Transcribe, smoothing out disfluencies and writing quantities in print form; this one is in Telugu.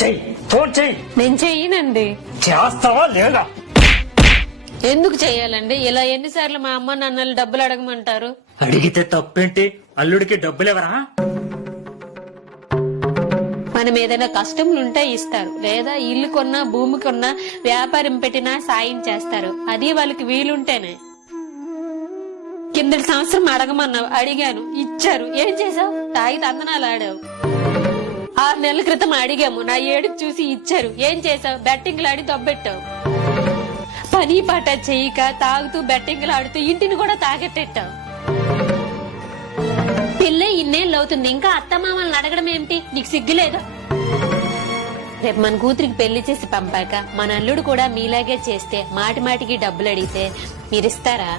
చెయ్యి, ఫోన్ చెయ్యి. నేను చెయ్యనండి. చేస్తావా లేదా? ఎందుకు చెయ్యాలండి? ఇలా ఎన్నిసార్లు మా అమ్మ నాన్నలు డబ్బులు అడగమంటారు? అడిగితే తప్పేంటి? అల్లుడికి డబ్బులెవరా? మనం ఏదైనా కష్టములుంటే ఇస్తారు, లేదా ఇల్లు కొన్నా భూమి కొన్నా వ్యాపారం పెట్టినా సాయం చేస్తారు. అది వాళ్ళకి వీలుంటేనే. కిందటి సంవత్సరం అడగమన్నావు, అడిగాను, ఇచ్చారు. ఏం చేసావు? తాగి తందనాలు ఆడావు. 6 నెలల క్రితం అడిగాము, నా ఏడుపు చూసి ఇచ్చారు. ఏం చేసావు? బెట్టింగ్లు ఆడి దొబ్బెట్టావు. పని పాట చేయక తాగుతూ బెట్టింగ్లు ఆడుతూ ఇంటిని కూడా తాగెట్టెట్టావు. పిల్ల ఇన్నేళ్ళు అవుతుంది, ఇంకా అత్తమామల్ని అడగడం ఏమిటి? నీకు సిగ్గులేదా? రేపు మన కూతురికి పెళ్లి చేసి పంపాక మన అల్లుడు కూడా మీలాగే చేస్తే మాటి మాటికి డబ్బులు అడిగితే మీరిస్తారా?